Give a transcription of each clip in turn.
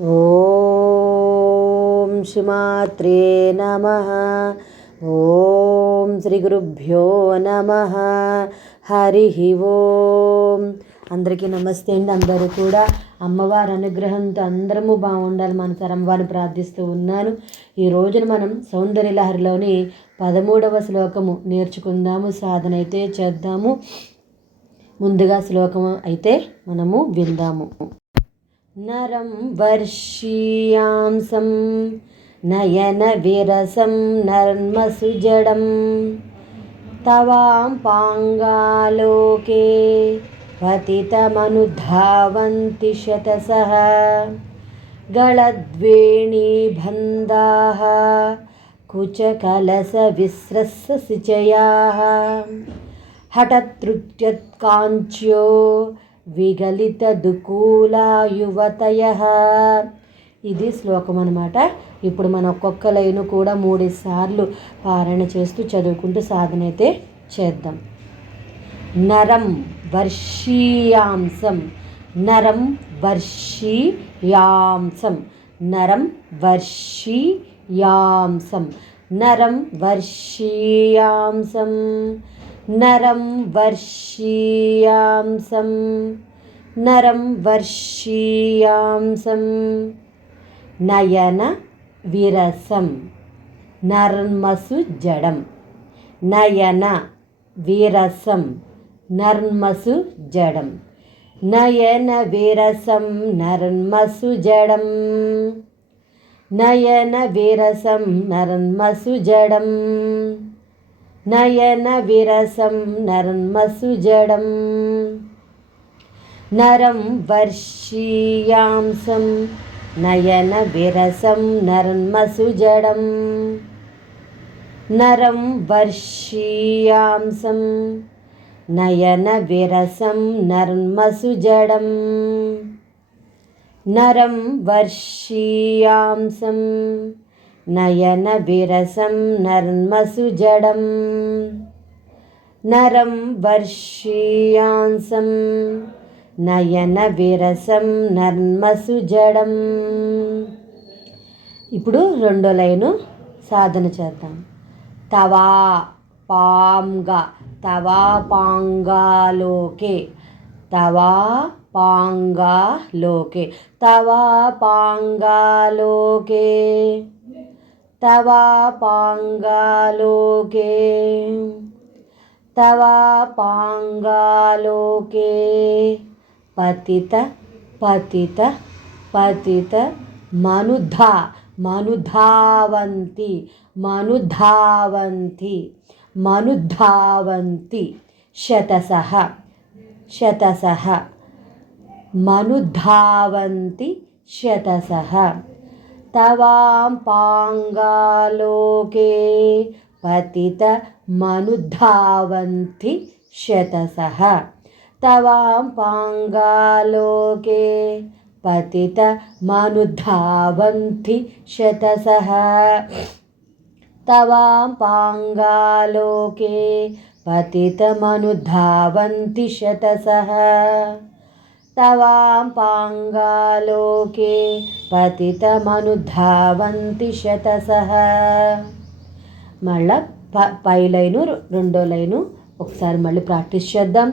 ఓం శ్రీమాత్రే నమ. ఓం శ్రీ గురుభ్యో నమ. హరి ఓం. అందరికీ నమస్తే అండి. అందరూ కూడా అమ్మవారి అనుగ్రహంతో అందరము బాగుండాలి మన అమ్మవారిని ప్రార్థిస్తూ ఉన్నాను. ఈ రోజున మనం సౌందర్య లహరిలోని పదమూడవ శ్లోకము నేర్చుకుందాము సాధన అయితే చేద్దాము. ముందుగా శ్లోకం అయితే మనము విందాము. నరం వర్షీయాంసం నయన విరసం నర్మసుజడం తవాం పాంగాలోకే పతితమనుధావంతి శతసః गलद्वेणीबन्धाः कुचकलसविस्रससिचयाः हठतृत्यत्काञ्च्यो విగలితదుకూలా యువతయ ఇది శ్లోకం అనమాట ఇప్పుడు మన ఒక్కొక్క లైను కూడా మూడు సార్లు పారాయణ చేస్తూ చదువుకుంటూ సాధన అయితే చేద్దాం. నరం వర్షీయాంసం నరం వర్షీయాంసం నరం వర్షీయాంసం నరం వర్షీయాంసం నరం వర్షీయాంసం నరం వర్షీయాంసం నయన విరసం నర్మసు జడం నయన విరసం నర్మసు జడం నయన విరసం నర్మసు జడం నయన విరసం నర్మసు జడం. నయన విరసం నర్మసుజడం నరం వర్షీయాంసం నయన విరసం నర్మసుజడం నరం వర్షీయాంసం నయన విరసం నర్మసుజడం నరం వర్షీయాంసం నయన విరసం నర్మసుజడం నరం వర్షీయాంసం నయన విరసం నర్మసుజడం ఇప్పుడు రెండో లైను సాధన చేద్దాం. తవా పాంగా తవా పాంగాలోకే తవా పాంగాలోకే తవా పాంగాలోకే. తవాపాంగాలోకే తవాపాంగాలోకే పతిత పతిత పతిత మనుధా మనుధావంతి మనుధావంతి మనుధావంతి. శతసహ శతసహ మనుధావంతి శతసహ. తవాం పాంగాలోకే పతిత మనుధావంతి శతసః. తవాం పాంగాలోకే పతిత మనుధావంతి శతసః. తవాం పాంగాలోకే పతితమనుధావంతి శతసః. తవాం పతితమనుధావంతి శతశ మళ్ళా ప పై లైను రెండో లైను ఒకసారి మళ్ళీ ప్రాక్టీస్ చేద్దాం.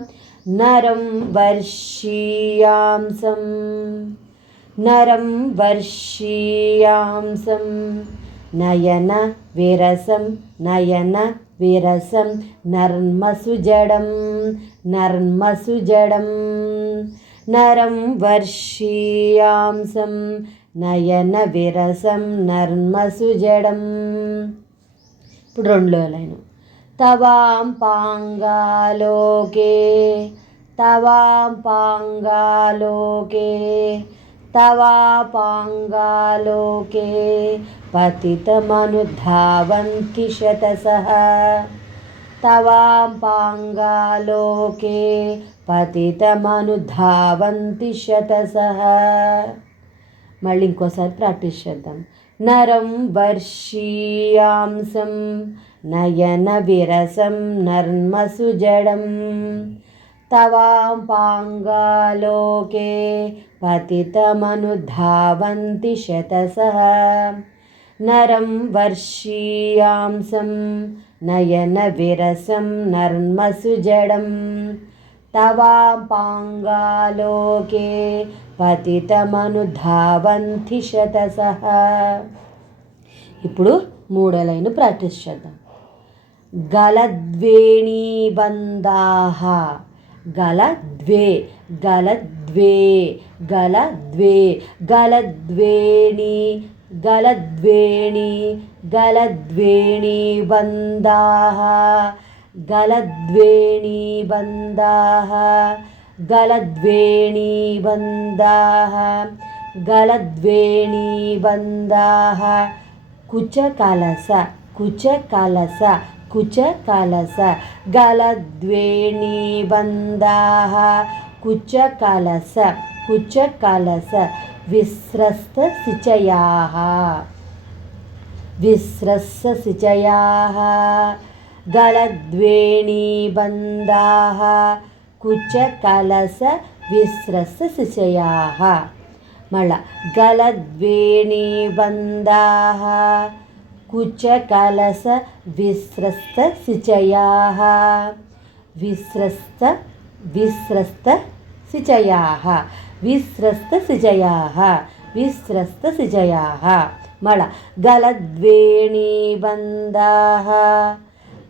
నరం వర్షీయాంసం నరం వర్షీయాంసం నయన విరసం నయన విరసం నర్మసుజడం నర్మసు జడం వర్షీయాంసం నయన విరసం నర్మసుజడం ఇప్పుడు రెండో లైను. తవాం పాంగాలోకే తవాం పాంగాలోకే తవా పాంగాలోకే పతితమనుధావంతి శతసః తవాం పాంగాలోకే పతితమనుధావంతి శతసః మళ్ళీ ఇంకోసారి ప్రాక్టీస్ చేద్దాం. నరం వర్షీయాంసం నయన విరసం నర్మసుజడం తవాం పాంగాలోకే పతితమనుధావంతి శతసః నరం వర్షీయాంసం నయన విరసం నర్మసు జడం. తవాం పాంగాలోకే పతితమనుధావంతి శతసః ఇప్పుడు మూడో లైన్ ప్రాక్టీస్ చేద్దాం. గలద్వేణీబంధాహ గలద్వే గలద్వే గలద్వే గలద్వేణి గలద్వేణి గలద్వేణీబంధాహ గలద్వేణీబంధాः గలద్వేణీబంధాः గలద్వేణీబంధాः కుచకలస కుచకలస కుచకలస గలద్వేణీబంధాः కుచకలస కుచకలస విస్రస్తశిచయాः విస్రస్సశిచయాः గలద్వేణీబంధాः కుచకలస విస్రస్సశిచయాः మళ్ళా గలద్వేణీబంధాः కుచకలస విస్రస్త శిచయాः విస్రస్త విస్రస్త శిచయాः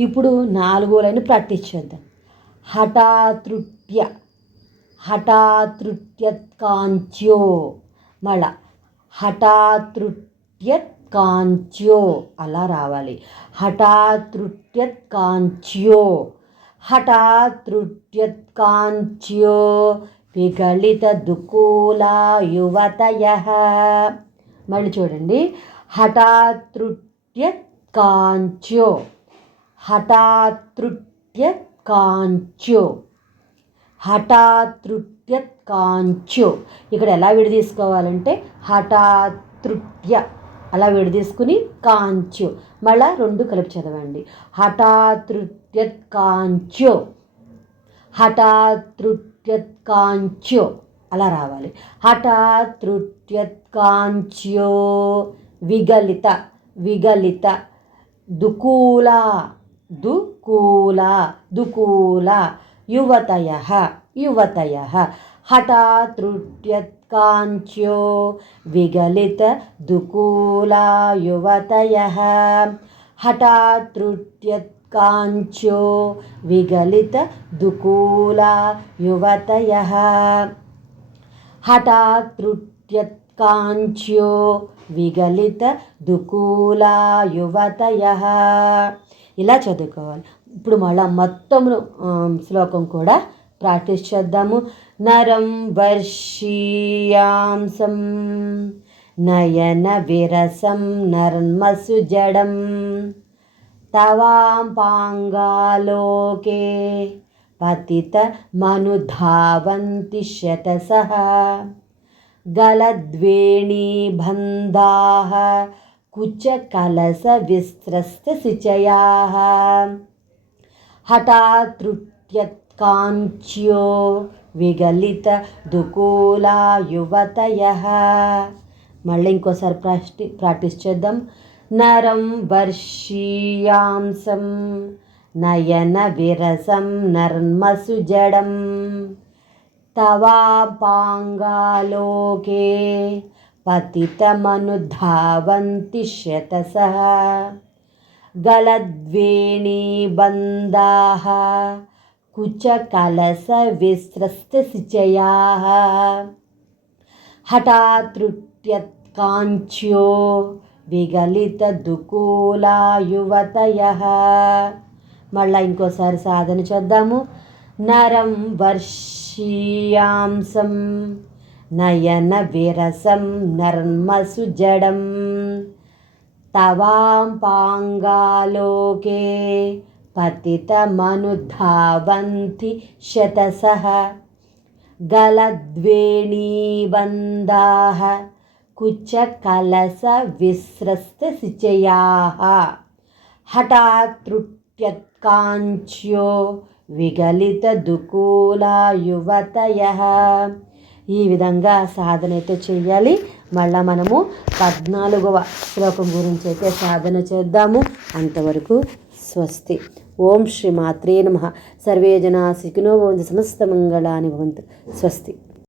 ఇప్పుడు నాలుగో లైన్ ప్రాక్టీస్ చేద్దాం. హఠాతృట్య హఠాతృట్యత్కాంచ్యో మళ్ళా హఠాతృట్యత్కాంచ్యో అలా రావాలి. హఠాతృట్యత్కాంచ్యో హఠాతృట్యత్కాంచ్యో విగళిత దుకూలా యువతయ. మళ్ళీ చూడండి. హఠాతృట్యత్కాంచ్యో హఠాతృట్యత్కాంచ్యో హఠాతృట్యత్కాంచ్యో ఇక్కడ ఎలా విడదీసుకోవాలంటే హఠాతృట్య అలా విడదీసుకుని కాంచో మళ్ళా రెండు కలిపి చదవండి. హఠాతృట్యత్కాంచ్యో హఠాతృట్యత్కాంచ్యో అలా రావాలి. హఠాతృట్యత్కాంచ్యో విగలిత. విగలిత. దుకూల. దుకూల దుకూల యువతయ యువతయ హఠాతృట్యత్కాంచ్యో విగలిత దుకూలా యువతయ హఠాతృట్యత్కాంచ్యో విగలిత దుకూలా యువతయ హఠాతృట్యత్కాంచ్యో విగలిత దుకూలా యువతయ ఇలా చదువుకోవాలి. ఇప్పుడు మళ్ళా మొత్తం శ్లోకం కూడా ప్రాక్టీస్ చేద్దాము. నరం వర్షీయాంసం నయన విరసం నర్మసు జడం. తవాం పాంగాలోకే పతిత మనుధావంతి శతసః గలద్వేణీబంధాः కుచకలస విస్రస్తశిచయాः హఠాతృట్యత్కాంచ్యో విగలిత దుకూలా యువతయ మళ్ళీ ఇంకోసారి ప్రాక్టి ప్రాక్టీస్ చేద్దాం. నరం వర్షీయాంసం నయన విరసం నర్మసు జడం. తవాపాంగాలోకే పతితమనుధావంతి శతసః గలద్వేణీబంధాः కుచకలస విస్రస్తశిచయాः హఠాతృట్యత్కాంచ్యో విగలిత మళ్ళా ఇంకోసారి సాధన చేద్దాము. నరం వర్షీయాంసం నయన విరసం నర్మసు జడం తవాం పాంగాలోకే పతితమనుధావంతి శతసః गलद्वेणीबन्धाः कुचकलसविस्रस्तसिचयाः हठात् त्रुट्यत्काञ्च्यो విగలితదుకూలా యువతయ ఈ విధంగా సాధన అయితే చేయాలి. మళ్ళా మనము పద్నాలుగవ శ్లోకం గురించి అయితే సాధన చేద్దాము. అంతవరకు స్వస్తి. ఓం శ్రీ మాత్రే నమ. సర్వే జనా సుఖినో భవంతు. సమస్త మంగళాని భవంతు. స్వస్తి.